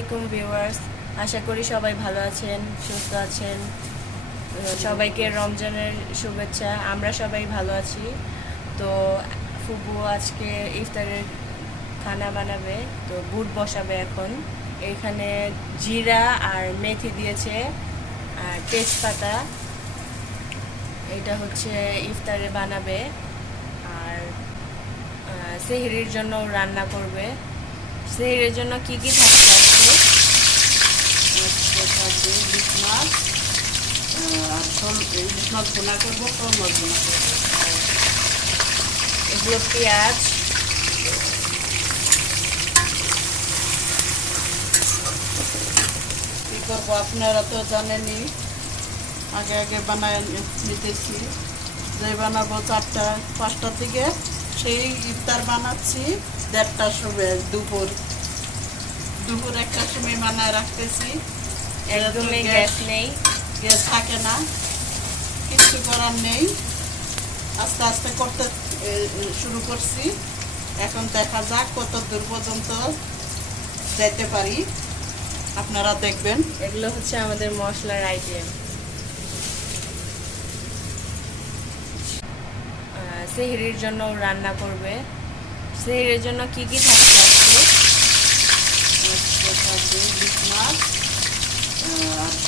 আলাইকুম ভিউয়ার্স, আশা করি সবাই ভালো আছেন, সুস্থ আছেন। সবাইকে রমজানের শুভেচ্ছা। আমরা সবাই ভালো আছি। তো ফুবু আজকে ইফতারের খানা বানাবে, তো বুট বসাবে এখন। এখানে জিরা আর মেথি দিয়েছে আর তেজপাতা, এটা হচ্ছে ইফতারে বানাবে। আর সেহরির জন্য রান্না করবে। সেহরির জন্য কি কি থাকছে আজকে? থাকবে ইলিশ মাছ আর ইলিশ মাছ ভুনা করবো, শোল মাছ ভুনা করবো। এগুলো পেঁয়াজ, কী করবো আপনারা তো জানেনই, আগে আগে বানায় নিতেছি। যে বানাবো 4টা-5টার দিকে, সেই ইফতার বানাচ্ছি 1:30টার সময়। দুপুর 1টার সময় বানায় রাখতেছি। একদমই গ্যাস নেই। গ্যাস থাকে না, কিছু করার নেই। আস্তে আস্তে করতে শুরু করছি। এখন দেখা যাক কত দূর পর্যন্ত যেতে পারি, আপনারা দেখবেন। এগুলো হচ্ছে আমাদের মশলার আইটেম। সেহরির জন্য রান্না করবে। সেহরির জন্য কি কি থাকছে আজকে? থাকবে ইলিশ মাছ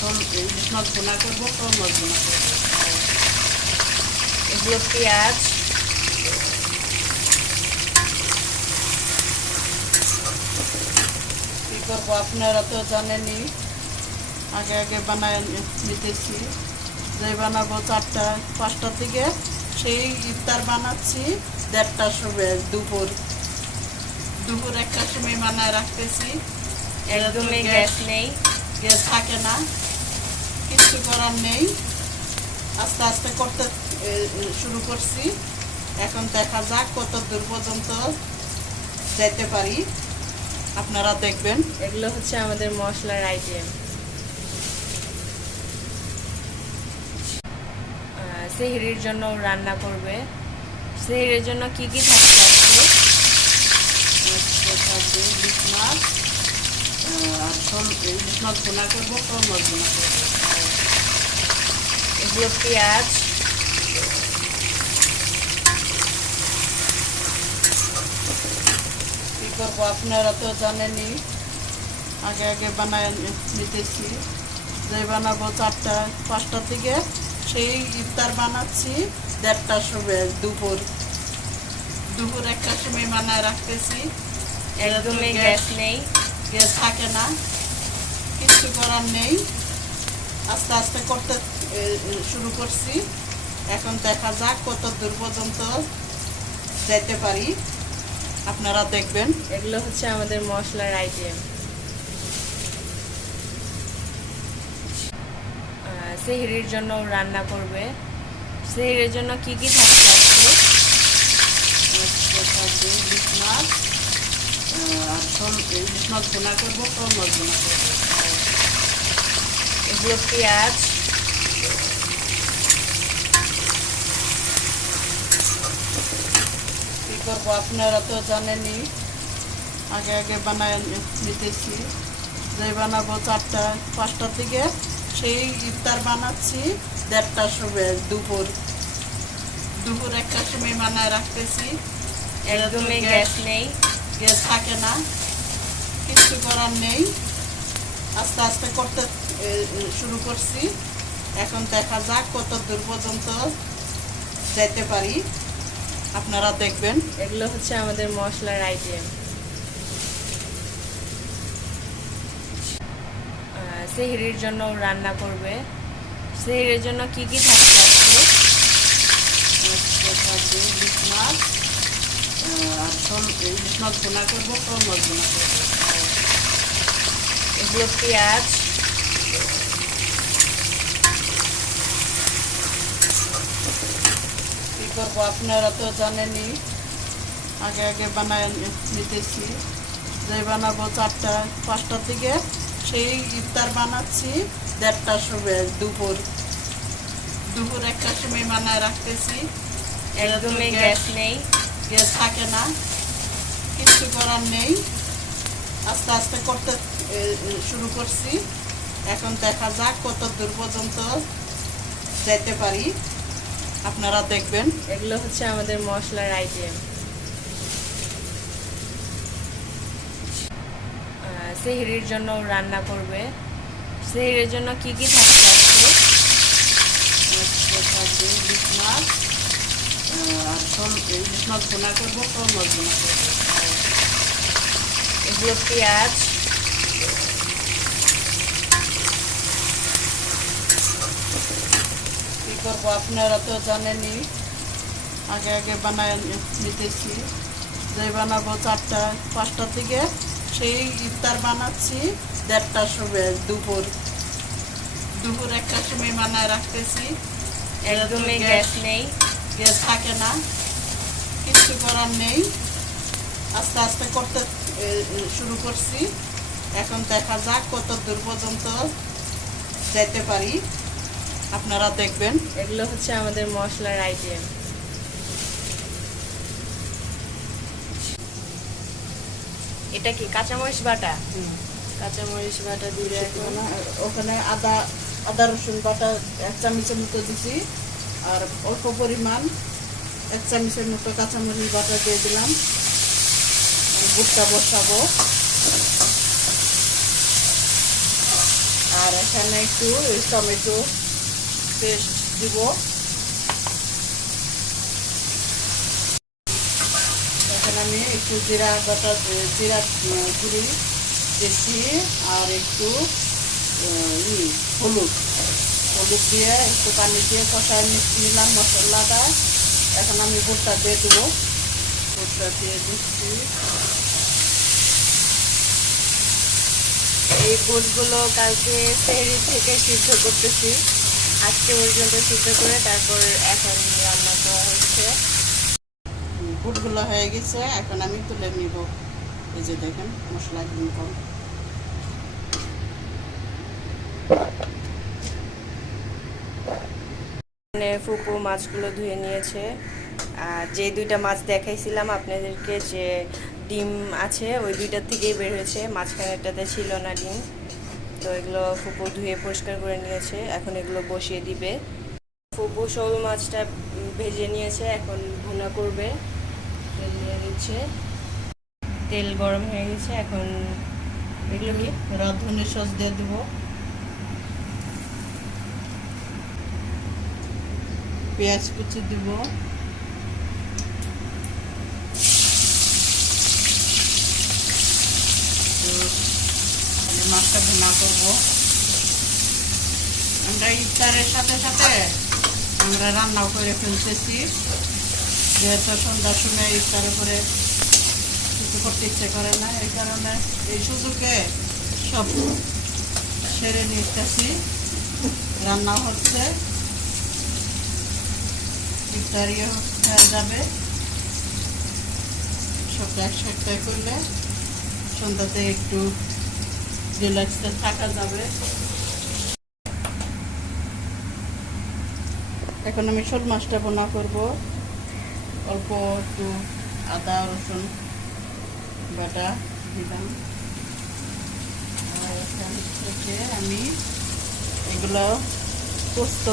আর ইলিশ মাছ ভুনা করবো, শোল মাছ ভুনা করবো। এগুলো পেঁয়াজ, কী করবো আপনারা তো জানেনই, আগে আগে বানায় নিতেছি। যে বানাবো 4টা-5টার দিকে, সেই ইফতার বানাচ্ছি 1:30টার সময়। দুপুর 1টার সময় বানায় রাখতেছি। একদমই গ্যাস নেই। গ্যাস থাকে না, কিছু করার নেই। আস্তে আস্তে করতে শুরু করছি। এখন দেখা যাক কত দূর পর্যন্ত যেতে পারি, আপনারা দেখবেন। এগুলো হচ্ছে আমাদের মশলার আইটেম। সেহরির জন্য রান্না করবে। সেহরির জন্য কি কি থাকছে আজকে? থাকবে ইলিশ মাছ আর ইলিশ মাছ ভুনা করবো, শোল মাছ ভুনা করবো। এগুলো পেঁয়াজ, কী করবো আপনারা তো জানেনই, আগে আগে বানায় নিতেছি। যে বানাবো 4টা-5টার দিকে, সেই ইফতার বানাচ্ছি 1:30টার সময়। দুপুর 1টার সময় বানায় রাখতেছি। একদমই গ্যাস নেই। গ্যাস থাকে না, কিছু করার নেই। আস্তে আস্তে করতে শুরু করছি। এখন দেখা যাক কত দূর পর্যন্ত যেতে পারি, আপনারা দেখবেন। এগুলো হচ্ছে আমাদের মশলার আইটেম। সেহরির জন্য রান্না করবে। সেহরির জন্য কি কি থাকছে আজকে? থাকবে ইলিশ মাছ আর ইলিশ মাছ ভুনা করবো, শোল মাছ ভুনা করবো। এগুলো পেঁয়াজ, কী করবো আপনারা তো জানেনই, আগে আগে বানায় নিতেছি। যে বানাবো 4টা-5টার দিকে, সেই ইফতার বানাচ্ছি 1:30টার সময়। দুপুর 1টার সময় বানায় রাখতেছি। একদমই গ্যাস নেই। গ্যাস থাকে না, কিছু করার নেই। আস্তে আস্তে করতে শুরু করছি। এখন দেখা যাক কত দূর পর্যন্ত যেতে পারি, আপনারা দেখবেন। এগুলো হচ্ছে আমাদের মশলার আইটেম। সেহরির জন্য রান্না করবে। সেহরির জন্য কি কি থাকছে আজকে? থাকবে ইলিশ মাছ আর ইলিশ মাছ ভুনা করবো, শোল মাছ ভুনা করবো। এগুলো পেঁয়াজ, কী করবো আপনারা তো জানেনই, আগে আগে বানায় নিতেছি। যে বানাবো 4টা-5টার দিকে, সেই ইফতার বানাচ্ছি 1:30টার সময়। দুপুর 1টার সময় বানায় রাখতেছি। একদমই গ্যাস নেই। গ্যাস থাকে না, কিছু করার নেই। আস্তে আস্তে করতে শুরু করছি। এখন দেখা যাক কত দূর পর্যন্ত যেতে পারি, আপনারা দেখবেন। এগুলো হচ্ছে আমাদের মশলার আইটেম। সেহরির জন্য রান্না করবে। সেহরির জন্য কি কি থাকছে আজকে? থাকবে ইলিশ মাছ, আর ইলিশ মাছ ভুনা করবো, শোল মাছ ভুনা করবো। এগুলো পেঁয়াজ, কি করবো আপনারা তো জানেনই, আগে আগে বানায় নিতেছি। যে বানাবো 4টা-5টার দিকে, সেই ইফতার বানাচ্ছি 1:30টার সময়, দুপুর 1টার সময় বানায় রাখতেছি। একদমই গ্যাস নেই। গ্যাস থাকে না, কিচ্ছু করার নেই। আস্তে আস্তে করতে শুরু করছি। এখন দেখা যাক কত দূর পর্যন্ত যেতে পারি, আপনারা দেখবেন। এগুলো হচ্ছে আমাদের মশলার আইটেম। এটা কি কাঁচামরিচ বাটা? কাঁচামরিচ বাটা দিয়ে এখন ওখানে আদা রসুন বাটা 1 চামচের মতো দিছি, আর অল্প পরিমাণ 1 চামচের মতো কাঁচামরিচ বাটা দিয়ে দিলাম। ভুট্টা বসাবো, আর এখানে একটু টমেটো পেস্ট দিব। এখানে আমি একটু জিরা গুঁড়ি দিচ্ছি, আর একটু হলুদ দিয়ে একটু পানি দিয়ে কষায় নিলাম মশলাটা। এখন আমি ভুট্টা দিয়ে দেবো, ভুট্টা দিয়ে দিচ্ছি। এই বুটগুলো কালকে সেহরি থেকে সিদ্ধ করতেছি। আজকে পর্যন্ত সিদ্ধ করে তারপর এখন রান্না করা হচ্ছে। বুটগুলো হয়ে গেছে, এখন আমি তুলে নিব। এই যে দেখেন মশলা একদম কম। ফুপু মাছগুলো ধুয়ে নিয়েছে। আর যে 2টা মাছ দেখাইছিলাম আপনাদেরকে, যে ডিম আছে ওই 2টার থেকেই বের হয়েছে, মাঝখানেরটাতে ছিল না ডিম। তো এগুলো ফুপু ধুয়ে পরিষ্কার করে নিয়েছে, এখন এগুলো বসিয়ে দিবে। ফুপু শোল মাছটা ভেজে নিয়েছে, এখন ভুনা করবে। তেল নিয়ে নিচ্ছে, তেল গরম হয়ে গেছে। এখন এগুলো কি রাঁধুনি সস দিয়ে দেবো, পেঁয়াজ কুচি দিব, মাছটা ভুনা করবো। আমরা ইফতারের সাথে সাথে আমরা রান্নাও করে ফেলতেছি, যেহেতু সন্ধ্যার সময় ইফতারের পরে কিছু করতে ইচ্ছে করে না, এই কারণে এই সুযোগে সব সেরে নিতেছি। রান্না হচ্ছে, ইফতারিও হয়ে যাবে। সবটা একসাথে করলে সন্ধ্যাতে একটু রিল্যাক্সে থাকা যাবে। এখন আমি শোল মাছটা ভুনা করব। অল্প একটু আদা রসুন বাটা দিলাম, আর এখান থেকে আমি এগুলো পোস্ত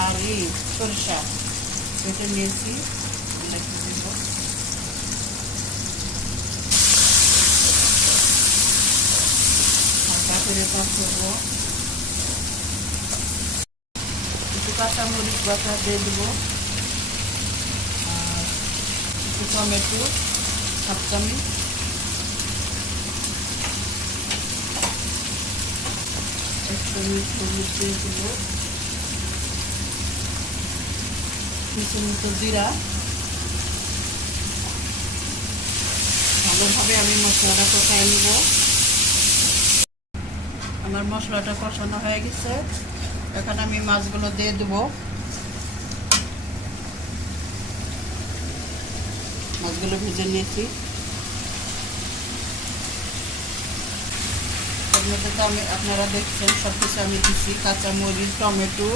আর সরিষা বেটে নিয়েছি, একটু দিব। হালকা করে করবো, একটু কাঁচামরিচ বাটা দিয়ে দেবো, আর একটু টমেটো 1/2 চামচ, একটু হলুদ দিয়ে দেবো, কিছু মতো জিরা। ভালোভাবে আমি মশলাটা কষাই নিব। আমার মশলাটা কষানো হয়ে গেছে, এখন আমি মাছগুলো দিয়ে দেবো। মাছগুলো ভেজে নিয়েছি। এর মধ্যে তো আপনারা দেখছেন সব কিছু আমি দিচ্ছি, কাঁচামরিচ, টমেটো,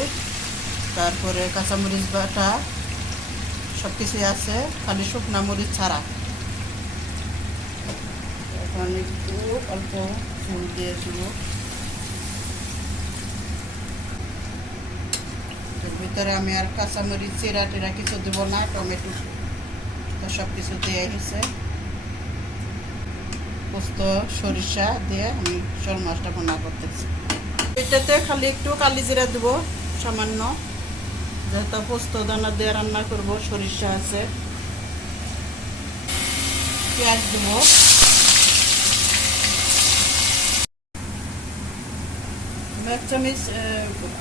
তারপরে কাঁচামরিচ বাটা সব কিছুই আছে, খালি শুকনা মরিচ ছাড়া। এখন একটু অল্প ফুল দিয়ে দেব। এর ভিতরে আমি আর কাঁচামরিচ চিরা টিরা কিছু দেবো না, টমেটো তো সব কিছু দিয়ে গেছে। পোস্ত সরিষা দিয়ে আমি শোল মাছটা ভুনা করতেছি। এটাতে খালি একটু কালি জিরা দেবো সামান্য, যেহেতু পোস্ত দানা দিয়ে রান্না করব। সরিষা আছে, পেঁয়াজ দেবো, এক চামচ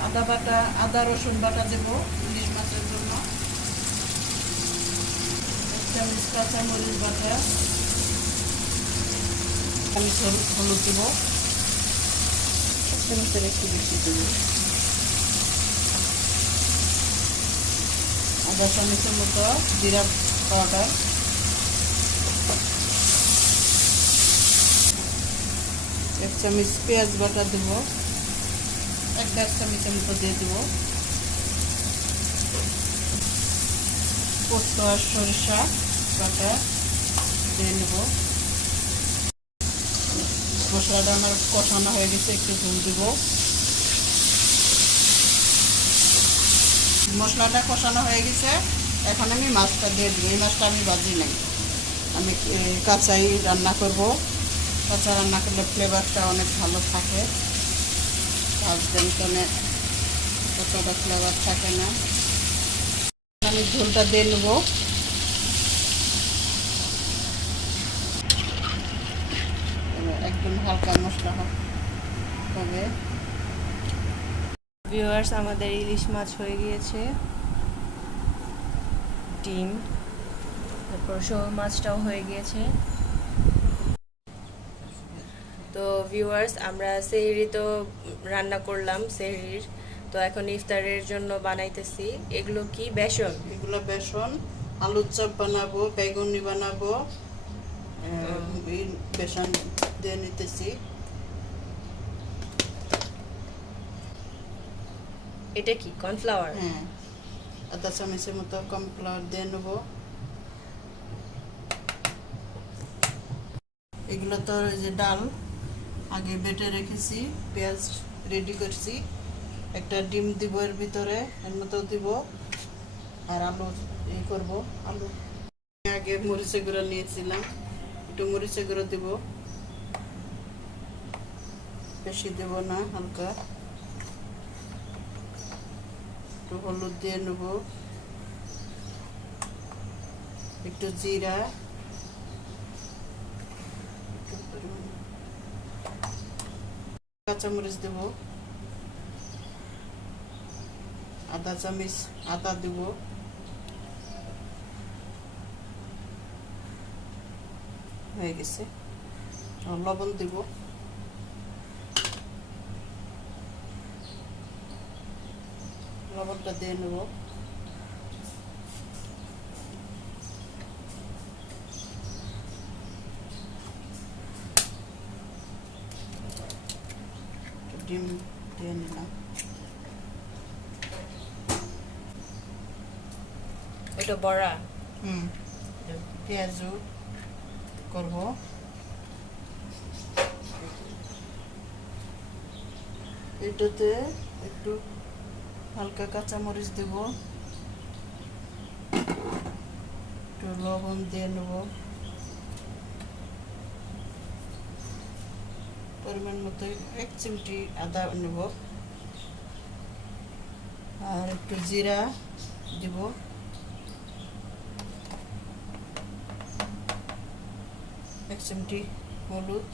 আদা বাটা, আদা রসুন বাটা দেবো ইলিশ মাছের জন্য। এক চামচ কাঁচা মরিচ বাটা, আমি হলুদ দেবো, এক চামচের একটু বেশি দেবো। আধা চামচের মতো জিরা পাউডার, এক চামচ পেঁয়াজ বাটা দেবো, এক দেড় চামচের মতো দিয়ে দেবো। পোস্ত আর সরিষা বাটা দিয়ে নেব। মশলাটা আমার কষানো হয়ে গেছে, একটু ঝোল দেব। মশলাটা কষানো হয়ে গেছে, এখন আমি মাছটা দিয়ে দেবো। এই মাছটা আমি ভাজি নাই, আমি কাঁচাই রান্না করব। কাঁচা রান্না করলে ফ্লেভারটা অনেক ভালো থাকে, ভাজবেন তনে কতটা ফ্লেভার থাকে না। আমি ঝোলটা দিয়ে নেব। একদম হালকা মশলা হবে। ভিউয়ার্স, আমাদের ইলিশ মাছ হয়ে গিয়েছে, ডিম, তারপর শোল মাছটাও হয়ে গিয়েছে। তো ভিউয়ার্স, আমরা সেহরি তো রান্না করলাম সেহরির, তো এখন ইফতারের জন্য বানাইতেছি। এগুলো কি বেসন? এগুলো বেসন, আলুর চপ বানাবো, বেগুনি বানাবো, বেসন দিয়ে নিতেছি। এটা কি কর্নফ্লাওয়ার? হ্যাঁ, আধা চামচের মতো কর্নফ্লাওয়ার দিয়ে নেবো। এগুলো তো এই যে ডাল আগে বেটে রেখেছি, পেঁয়াজ রেডি করছি, একটা ডিম দিব এর ভিতরে, এর মতো দিব, আর আলু এই করব। আলু আগে মরিচে গুঁড়ো নিয়েছিলাম, একটু মরিচে গুঁড়ো দিব, বেশি দেব না, হালকা। একটু হলুদ দিয়ে নেব, একটু জিরা, কাঁচামরিচ দেব, আধা চামচ আদা দেব, হয়ে গেছে। লবণ দেব, লবণটা দিয়ে নেব। ডিম দিয়ে নিলাম। এটা বড়া? পেঁয়াজও করব। এটাতে একটু হালকা কাঁচামরিচ দেব, একটু লবণ দিয়ে নেব, পরিমাণ মতো এক চিমটি আদা নেব, আর একটু জিরা দিব, এক চিমটি হলুদ।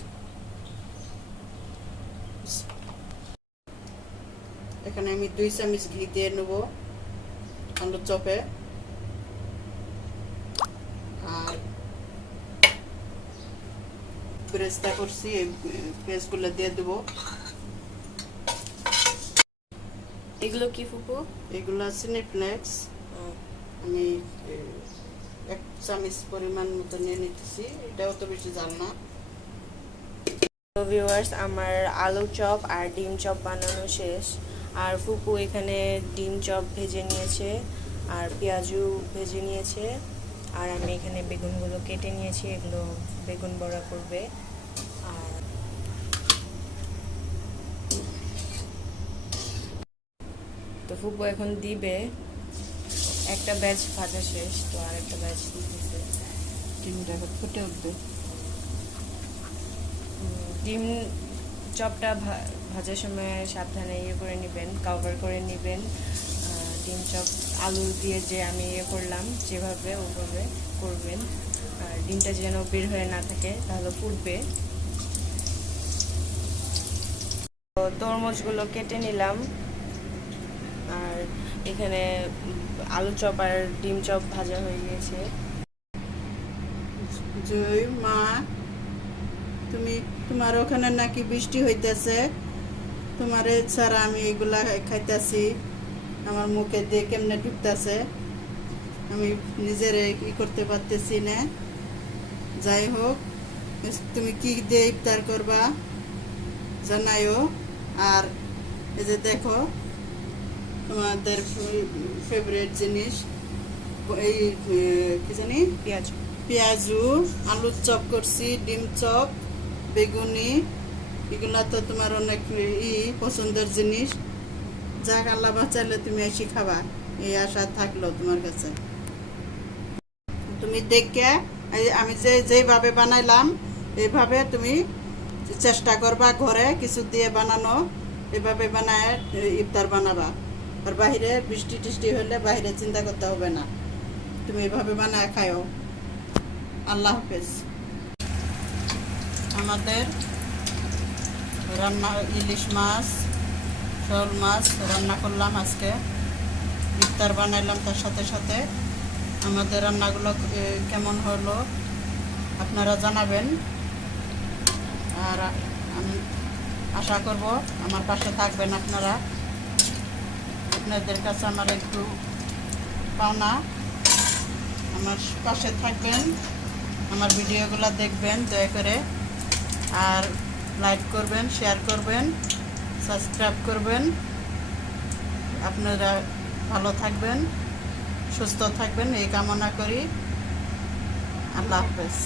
এখানে আমি 2 চামচ ঘি দিয়ে নেব আলুর চপে, আর পেস্টটা করছি এই পেস্টগুলো দিয়ে দেবো। এগুলো কি ফুপু? এগুলো সিনেপ্লেক্স, আমি 1 চামচ পরিমাণ মতো নিয়ে নিতেছি, এটাও তো বেশি জাল না। তো ভিউয়ার্স, আমার আলু চপ আর ডিম চপ বানানো শেষ, আর ফুপু এখানে ডিম চপ ভেজে নিয়েছে আর পেঁয়াজু ভেজে নিয়েছে, আর আমি এখানে বেগুনগুলো কেটে নিয়েছি, এগুলো বেগুন বড়া করবে। আর ফুপু এখন দিবে, একটা ব্যাচ ভাজা শেষ, তো আরেকটা ব্যাচ দিতেছে। ডিমটা এখন ফুটে উঠবে। ডিম চপটা ভাজার সময় সাবধানে ইয়ে করে নেবেন, কভার করে নেবেন। ডিম চপ আলু দিয়ে যে আমি ইয়ে করলাম যেভাবে ওভাবে করবেন, আর ডিমটা যেন বের হয়ে না থাকে, তাহলে ফুটবে। তো তরমুজগুলো কেটে নিলাম, আর এখানে আলু চপ আর ডিম চপ ভাজা হয়ে গিয়েছে। জয় মা, তোমার ওখানে নাকি বৃষ্টি হইতেছে, তোমারে ছাড়া আমি এগুলা খাইতেছি, আমার মুখে দিয়ে কেমনে ঢুকতেছে, আমি নিজের ই করতে পারতেছি না। যাই হোক, তুমি কি দিয়ে ইফতার করবা জানাইও। আর এই যে দেখো, তোমাদের ফেভারিট জিনিস এই কি জানি পেঁয়াজ, পেঁয়াজু, আলুর চপ করছি, ডিম চপ, বেগুনি, এগুলা তো তোমার অনেক পছন্দের জিনিস। যাক, আল্লাহ বাঁচালে তুমি এসে খাবা, এই আশা থাকলো তোমার কাছে। তুমি দেখে আমি যেভাবে বানাইলাম এইভাবে তুমি চেষ্টা করবা ঘরে কিছু দিয়ে বানানো, এভাবে বানায় ইফতার বানাবা। আর বাহিরে বৃষ্টি টিষ্টি হলে বাহিরে চিন্তা করতে হবে না, তুমি এভাবে বানায় খাও। আল্লাহ হাফেজ। আমাদের রান্না ইলিশ মাছ, শোল মাছ রান্না করলাম আজকে, ইফতার বানাইলাম তার সাথে সাথে। আমাদের রান্নাগুলো কেমন হলো আপনারা জানাবেন, আর আমি আশা করব আমার পাশে থাকবেন আপনারা। আপনাদের কাছে আমার একটু পাওনা, আমার পাশে থাকবেন, আমার ভিডিওগুলো দেখবেন দয়া করে, আর লাইক করবেন, শেয়ার করবেন, সাবস্ক্রাইব করবেন। আপনারা ভালো থাকবেন, সুস্থ থাকবেন এই কামনা করি। আল্লাহ হাফেজ।